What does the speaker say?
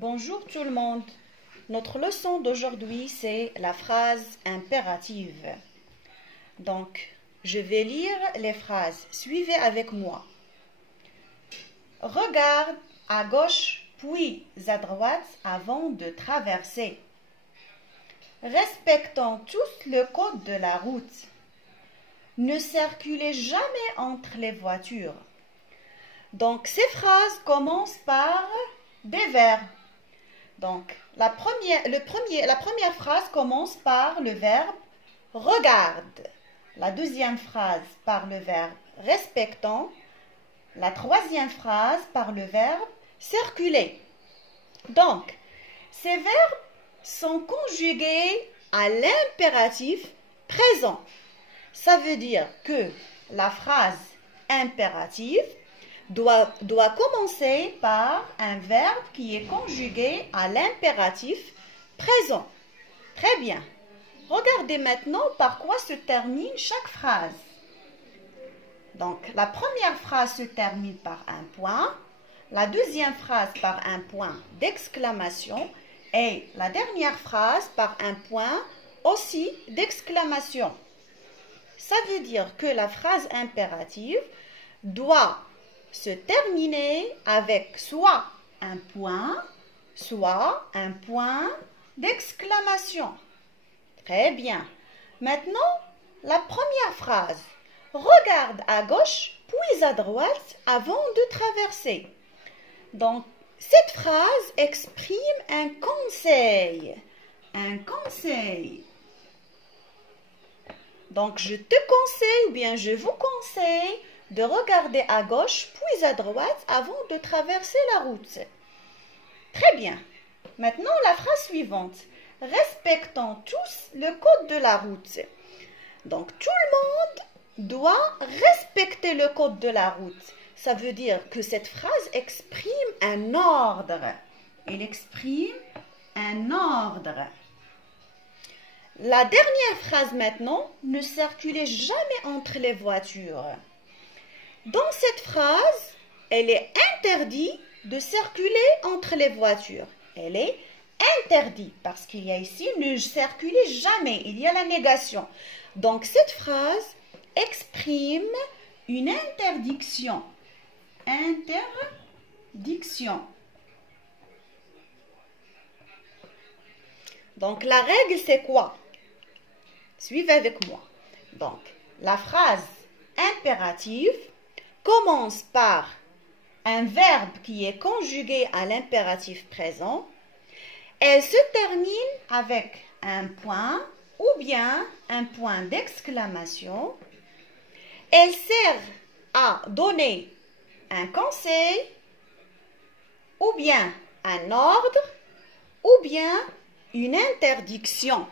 Bonjour tout le monde. Notre leçon d'aujourd'hui, c'est la phrase impérative. Donc, je vais lire les phrases. Suivez avec moi. Regarde à gauche puis à droite avant de traverser. Respectons tous le code de la route. Ne circulez jamais entre les voitures. Donc, ces phrases commencent par des verbes. Donc, la première phrase commence par le verbe regarde. La deuxième phrase par le verbe respectons. La troisième phrase par le verbe circuler. Donc, ces verbes sont conjugués à l'impératif présent. Ça veut dire que la phrase impérative doit commencer par un verbe qui est conjugué à l'impératif présent. Très bien. Regardez maintenant par quoi se termine chaque phrase. Donc, la première phrase se termine par un point, la deuxième phrase par un point d'exclamation et la dernière phrase par un point aussi d'exclamation. Ça veut dire que la phrase impérative doit se terminer avec soit un point d'exclamation. Très bien. Maintenant, la première phrase. Regarde à gauche puis à droite avant de traverser. Donc, cette phrase exprime un conseil. Un conseil. Donc, je te conseille ou bien je vous conseille de regarder à gauche puis à droite avant de traverser la route. Très bien. Maintenant, la phrase suivante. Respectons tous le code de la route. Donc, tout le monde doit respecter le code de la route. Ça veut dire que cette phrase exprime un ordre. Elle exprime un ordre. La dernière phrase maintenant, ne circulez jamais entre les voitures. Dans cette phrase, elle est interdit de circuler entre les voitures. Elle est interdite parce qu'il y a ici ne circulez jamais. Il y a la négation. Donc cette phrase exprime une interdiction. Interdiction. Donc la règle c'est quoi? Suivez avec moi. Donc la phrase impérative commence par un verbe qui est conjugué à l'impératif présent. Elle se termine avec un point ou bien un point d'exclamation. Elle sert à donner un conseil ou bien un ordre ou bien une interdiction.